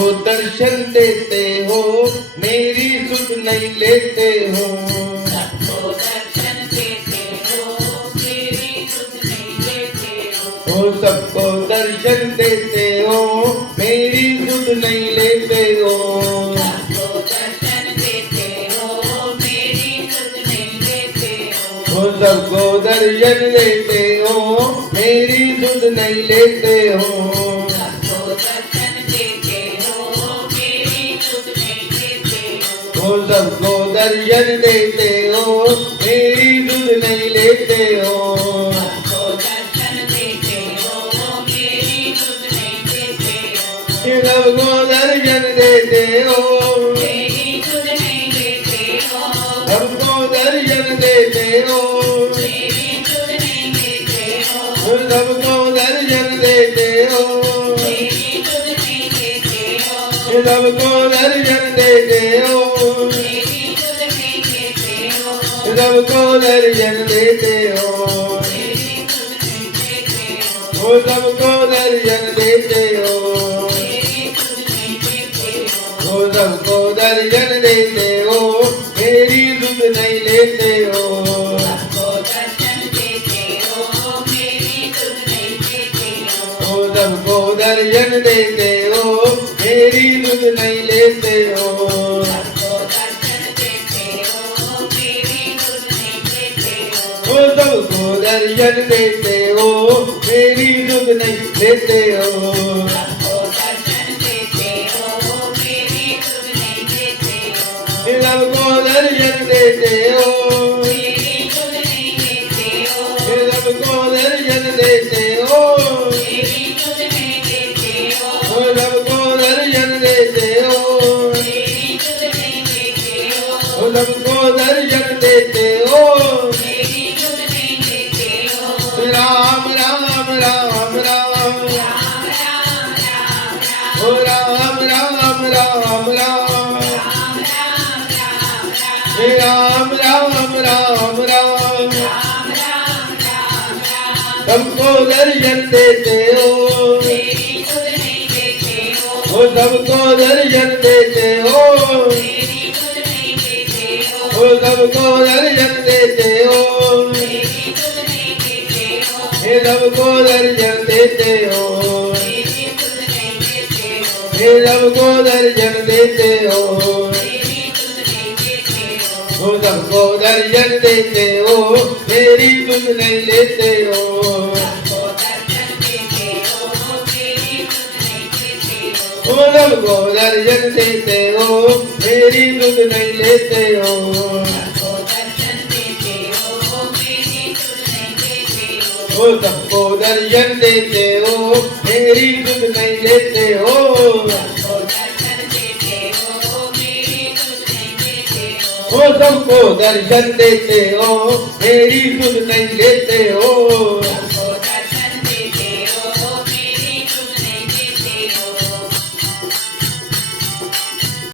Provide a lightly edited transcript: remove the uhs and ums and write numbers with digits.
सबको दर्शन देते हो, मेरी सुध नहीं लेते हो। सबको दर्शन देते हो, मेरी सुध नहीं लेते हो। ओ सबको दर्शन देते हो, मेरी सुध नहीं लेते हो। सबको दर्शन देते हो, मेरी सुध नहीं लेते हो। ओ सबको दर्शन देते हो, मेरी सुध नहीं लेते हो। सबको दर्शन देते हो, मेरी सुध नहीं लेते हो। ओ सबको दर्शन देते हो, मेरी सुध नहीं लेते हो। सबको दर्शन देते हो, मेरी सुध नहीं लेते हो। सबको दर्शन देते हो, मेरी सुध नहीं लेते हो। सबको दर्शन देते हो, मेरी सुध नहीं लेते हो। सबको दर्शन देते हो, मेरी सुध नहीं लेते हो। सबको दर्शन देते हो, मेरी सुध नहीं लेते हो। सबको दर्शन देते हो। मेरी सुध नहीं लेते हो। वो सबको दर्शन देते हो, मेरी सुध नहीं लेते हो। वो सबको दर्शन देते हो, मेरी सुध नहीं लेते हो। सबको दर्शन देते हो, मेरी सुध नहीं लेते हो। वो सबको दर्शन देते हो, मेरी सुध नहीं लेते हो। सबको दर्शन देते हो, मेरी सुध नहीं लेते हो। वो सबको दर्शन देते हो, मेरी सुध नहीं लेते हो। सबको दर्शन देते हो, मेरी सुध नहीं लेते हो। सबको दर्शन देते हो, मेरी सुध नहीं लेते हो। सबको दर्शन देते हो, मेरी सुध नहीं लेते हो। सबको दर्शन देते हो, मेरी सुध नहीं लेते हो। सबको दर्शन देते हो। मेरी सुध नहीं लेते हो। राम राम राम राम, राम राम राम राम। ओ राम राम राम राम, राम राम राम राम। राम राम राम राम। राम राम राम राम। सबको दर्शन देते हो, मेरी सुध नहीं लेते हो। वो सबको दर्शन देते हो, मेरी सुध नहीं लेते हो। वो सबको दर्शन देते हो, मेरी सुध नहीं लेते हो। ये सबको दर्शन देते हो, मेरी सुध नहीं लेते हो। ये सबको दर्शन देते हो। मेरी सुध नहीं लेते हो। वो सबको दर्शन देते हो, मेरी सुध नहीं लेते हो। सबको दर्शन देते हो, मेरी सुध नहीं लेते हो। वो सबको दर्शन देते हो, मेरी सुध नहीं लेते हो। सबको दर्शन देते हो, मेरी सुध नहीं लेते हो। वो सबको दर्शन देते हो, मेरी सुध नहीं लेते हो। सबको दर्शन देते हो, मेरी सुध नहीं लेते हो। वो सबको दर्शन देते हो, मेरी सुध नहीं लेते हो।